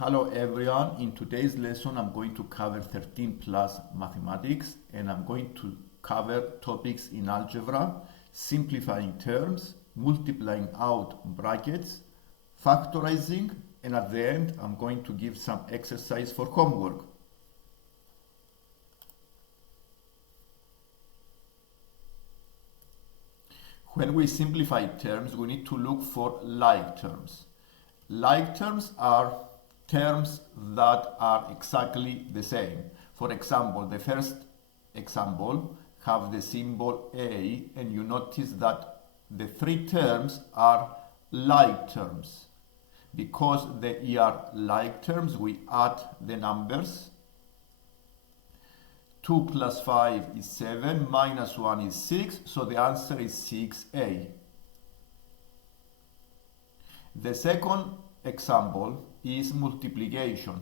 Hello everyone, in today's lesson I'm going to cover 13 plus mathematics and I'm going to cover topics in algebra, simplifying terms, multiplying out brackets, factorizing, and at the end I'm going to give some exercise for homework. When we simplify terms, we need to look for like terms. Like terms are terms that are exactly the same. For example, the first example have the symbol A, and you notice that the three terms are like terms. Because they are like terms, we add the numbers. 2 plus 5 is 7, minus 1 is 6, so the answer is 6A. The second example is multiplication.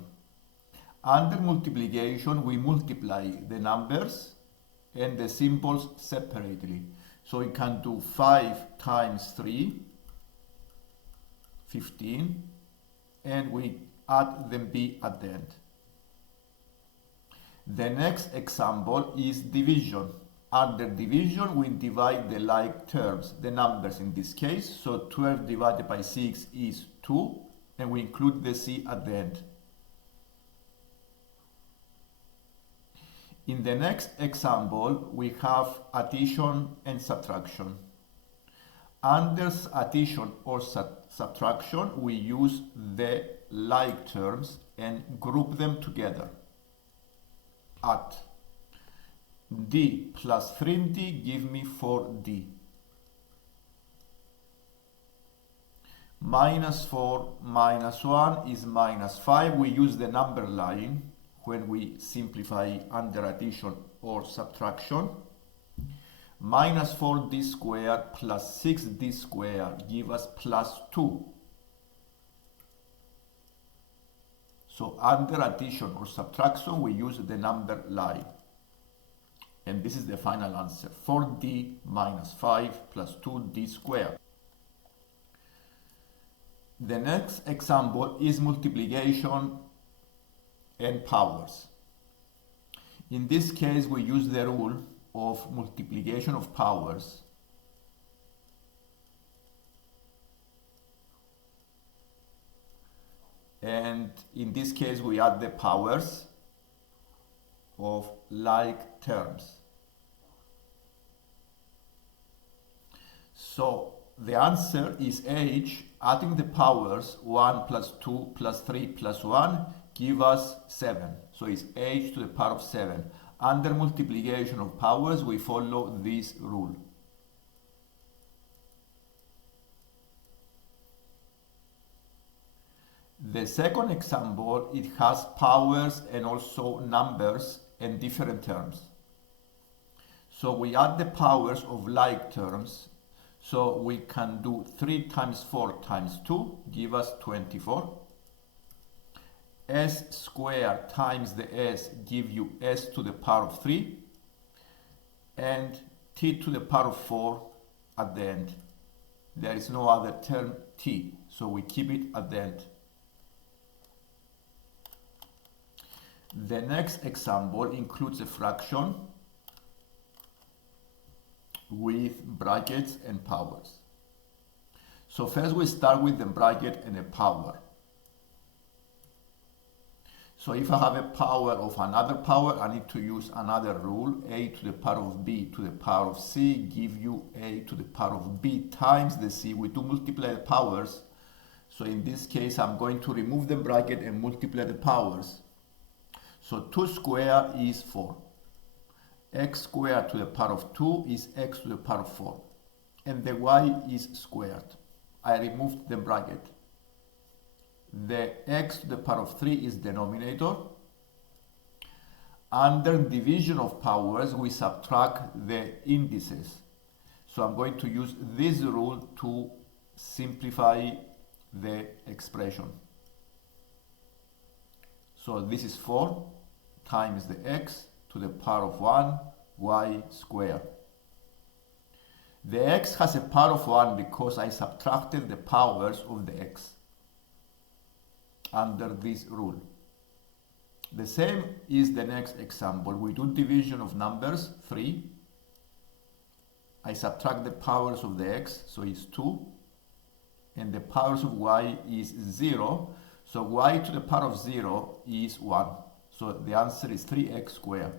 Under multiplication, we multiply the numbers and the symbols separately. So we can do 5 times 3, 15, and we add them B at the end. The next example is division. Under division, we divide the like terms, the numbers in this case. So 12 divided by 6 is 2, and we include the C at the end. In the next example, we have addition and subtraction. Under addition or subtraction, we use the like terms and group them together. At D plus 3D give me 4D. Minus 4 minus 1 is minus 5. We use the number line when we simplify under addition or subtraction. Minus 4D squared plus 6D squared give us plus 2. So under addition or subtraction, we use the number line. And this is the final answer, 4D minus 5 plus 2D squared. The next example is multiplication and powers. In this case, we use the rule of multiplication of powers. And in this case, we add the powers of like terms. So the answer is H. Adding the powers 1 plus 2 plus 3 plus 1 give us 7. So it's H to the power of 7. Under multiplication of powers, we follow this rule. The second example, it has powers and also numbers and different terms. So we add the powers of like terms. So we can do 3 times 4 times 2, give us 24. S squared times the S give you S to the power of 3. And T to the power of 4 at the end. There is no other term T, so we keep it at the end. The next example includes a fraction with brackets and powers. So first we start with the bracket and a power. So if I have a power of another power, I need to use another rule. A to the power of B to the power of C give you A to the power of B times the C. We do multiply the powers. So in this case, I'm going to remove the bracket and multiply the powers. So 2 squared is 4. X squared to the power of 2 is x to the power of 4. And the y is squared. I removed the bracket. The x to the power of 3 is denominator. Under division of powers, we subtract the indices. So I'm going to use this rule to simplify the expression. So this is 4 times the x to the power of 1 y squared. The x has a power of 1 because I subtracted the powers of the x. under this rule. The same is the next example. We do division of numbers, 3. I subtract the powers of the x, so it's 2. And the powers of y is 0. So y to the power of 0 is 1. So the answer is 3x squared.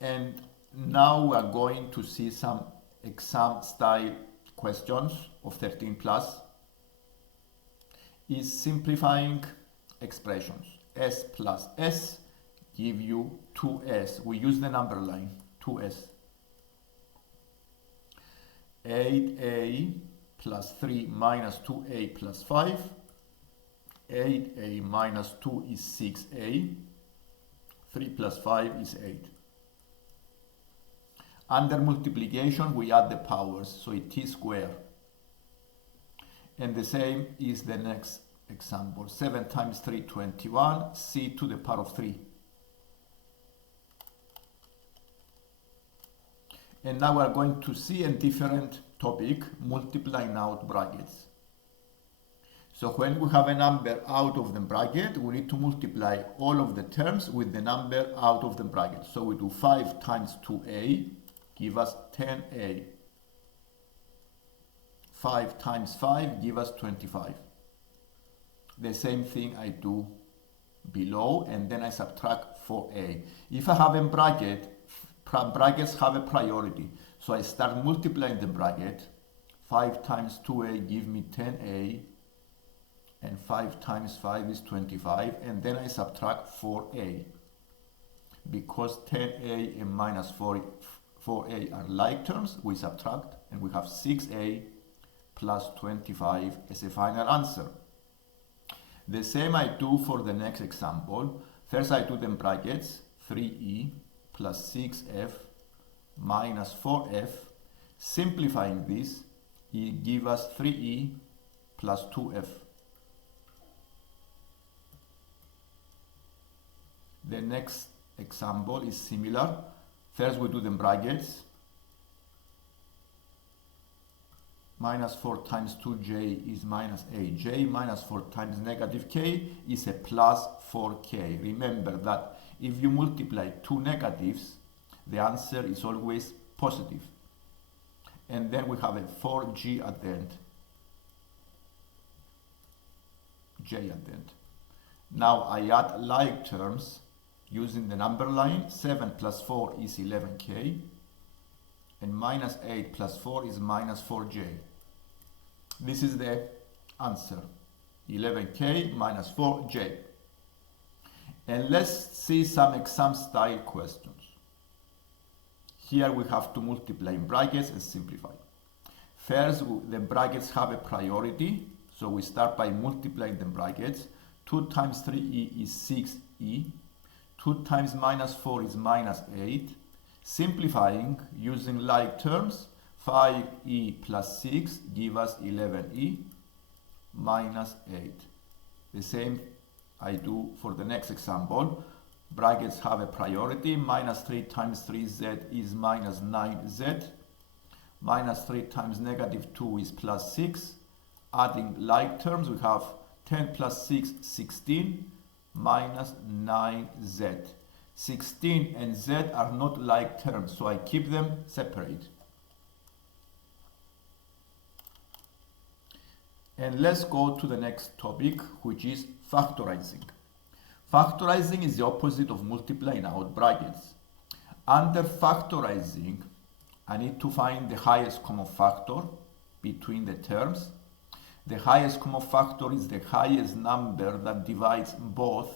And now we are going to see some exam style questions of 13 plus. Is simplifying expressions. S plus S give you 2S. We use the number line, 2S. 8a plus 3 minus 2a plus 5. 8a minus 2 is 6a. 3 plus 5 is 8. Under multiplication, we add the powers, so it is squared. And the same is the next example. 7 times 3, 21, c to the power of 3. And now we are going to see a different topic, multiplying out brackets. So when we have a number out of the bracket, we need to multiply all of the terms with the number out of the bracket. So we do 5 times 2a, give us 10a. 5 times 5 give us 25. The same thing I do below, and then I subtract 4a. If I have a bracket, brackets have a priority. So I start multiplying the bracket. 5 times 2a give me 10a, and 5 times 5 is 25, and then I subtract 4a. Because 10a and minus 4a are like terms, we subtract, and we have 6a plus 25 as a final answer. The same I do for the next example. First I do the brackets, 3e plus 6f minus 4f. Simplifying this, it gives us 3e plus 2f. The next example is similar. First we do the brackets. Minus 4 times 2j is minus 8j. Minus 4 times negative k is a plus 4k. Remember that if you multiply two negatives, the answer is always positive. And then we have a 4g at the end. J at the end. Now I add like terms using the number line. 7 plus 4 is 11k. And minus 8 plus 4 is minus 4j. This is the answer. 11k minus 4j. And let's see some exam style questions. Here we have to multiply in brackets and simplify. First, the brackets have a priority, so we start by multiplying the brackets. 2 times 3e is 6e. 2 times minus 4 is minus 8. Simplifying using like terms, 5e plus 6 give us 11e minus 8. The same I do for the next example. Brackets have a priority. Minus 3 times 3z is minus 9z. Minus 3 times negative 2 is plus 6. Adding like terms, we have 10 plus 6, 16, minus 9z. 16 and z are not like terms, so I keep them separate. And let's go to the next topic, which is factorizing. Factorizing is the opposite of multiplying out brackets. Under factorizing, I need to find the highest common factor between the terms. The highest common factor is the highest number that divides both.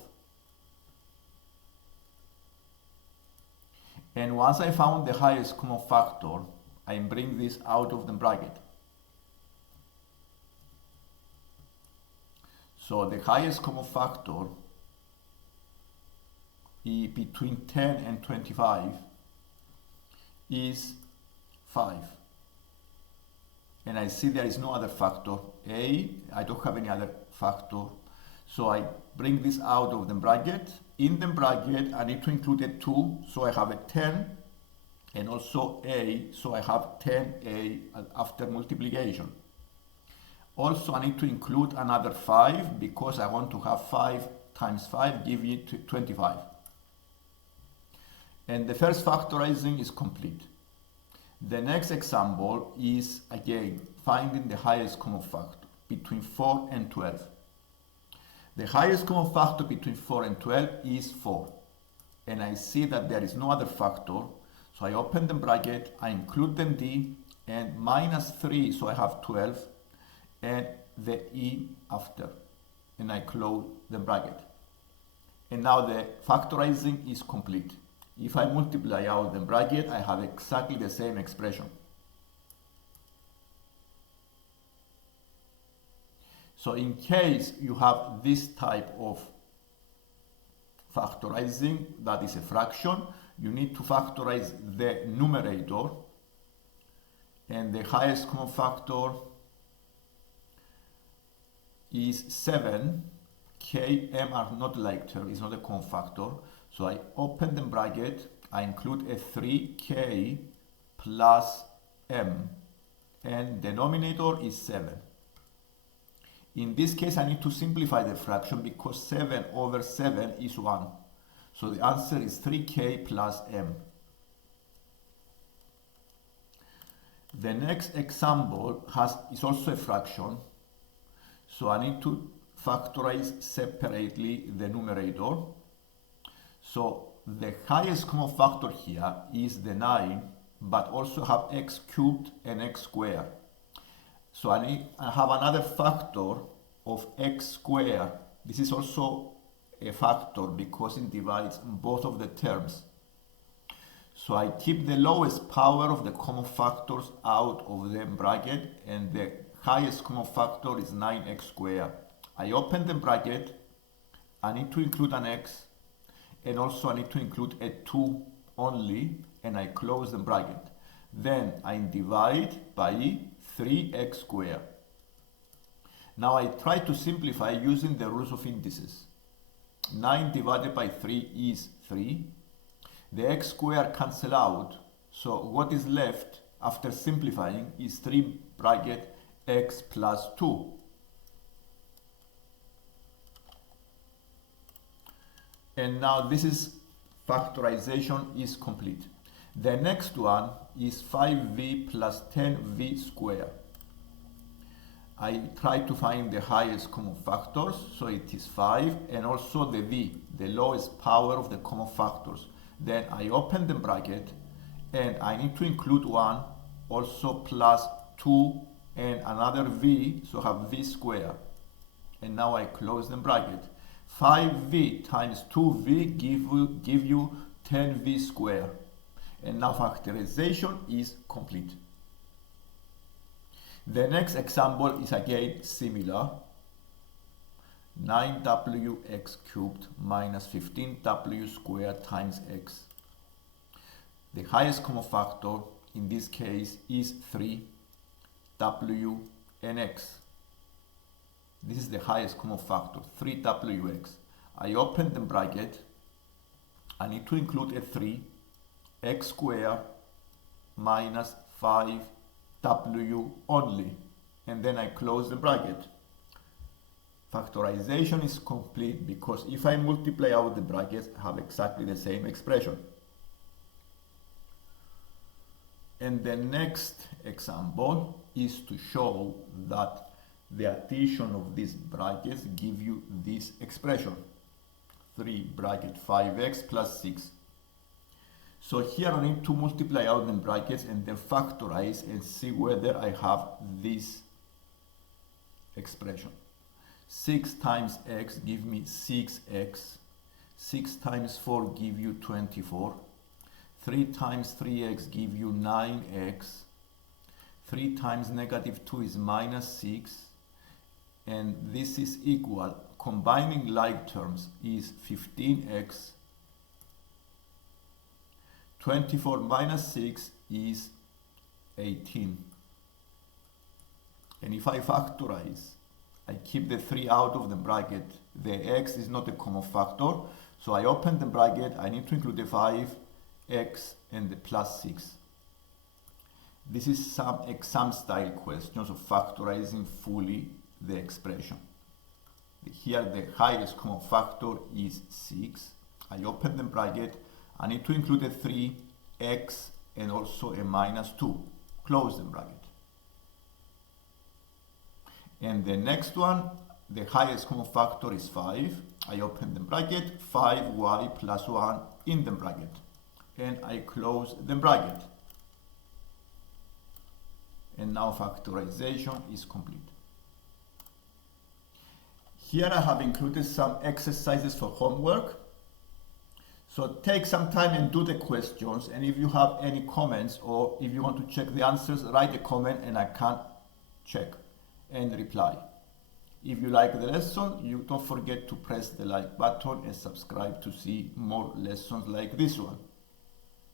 And once I found the highest common factor, I bring this out of the bracket. So the highest common factor between 10 and 25 is 5. And I see there is no other factor. I don't have any other factor. So I bring this out of the bracket. In the bracket, I need to include a 2. So I have a 10 and also a, so I have 10a after multiplication. Also, I need to include another 5 because I want to have 5 times 5 give you 25. And the first factorizing is complete. The next example is, again, finding the highest common factor between 4 and 12. The highest common factor between 4 and 12 is 4. And I see that there is no other factor, so I open the bracket, I include the d, and minus 3, so I have 12, and the e after, and I close the bracket. And now the factorizing is complete. If I multiply out the bracket, I have exactly the same expression. So in case you have this type of factorizing, that is a fraction, you need to factorize the numerator, and the highest common factor is 7. K, M are not like term, it's not a common factor. So I open the bracket, I include a 3k plus m, and denominator is 7. In this case, I need to simplify the fraction because 7 over 7 is 1. So the answer is 3k plus m. The next example is also a fraction. So I need to factorize separately the numerator. So the highest common factor here is the 9, but also have x cubed and x squared. So I have another factor of x squared. This is also a factor because it divides both of the terms. So I keep the lowest power of the common factors out of the bracket, and the highest common factor is 9x squared. I open the bracket, I need to include an x, and also I need to include a 2 only, and I close the bracket. Then I divide by 3x squared. Now I try to simplify using the rules of indices. 9 divided by 3 is 3. The x squared cancel out, so what is left after simplifying is 3 bracket x plus 2. And now this is factorization is complete. The next one is 5v plus 10v squared. I try to find the highest common factors, so it is 5, and also the v, the lowest power of the common factors. Then I open the bracket, and I need to include 1, also plus 2, and another v, so I have v squared. And now I close the bracket. 5v times 2v give you 10v squared. And now factorization is complete. The next example is again similar. 9wx cubed minus 15w squared times x. The highest common factor in this case is 3w and x. This is the highest common factor, 3wx. I open the bracket, I need to include a 3, x squared minus 5w only, and then I close the bracket. Factorization is complete because if I multiply out the brackets, I have exactly the same expression. And the next example is to show that the addition of these brackets give you this expression, 3 bracket 5x plus 6. So here I need to multiply out the brackets and then factorize and see whether I have this expression. 6 times x give me 6x, 6 times 4 give you 24, 3 times 3x give you 9x, 3 times negative 2 is minus 6, and this is equal, combining like terms, is 15x. 24 minus 6 is 18. And if I factorize, I keep the 3 out of the bracket. The x is not a common factor, so I open the bracket, I need to include the 5, x and the plus 6. This is some exam style questions of factorizing fully the expression. Here the highest common factor is 6. I open the bracket. I need to include a 3, x, and also a minus 2. Close the bracket. And the next one, the highest common factor is 5. I open the bracket, 5y plus 1 in the bracket. And I close the bracket. And now factorization is complete. Here I have included some exercises for homework. So take some time and do the questions, and if you have any comments or if you want to check the answers, write a comment and I can check and reply. If you like the lesson, you don't forget to press the like button and subscribe to see more lessons like this one.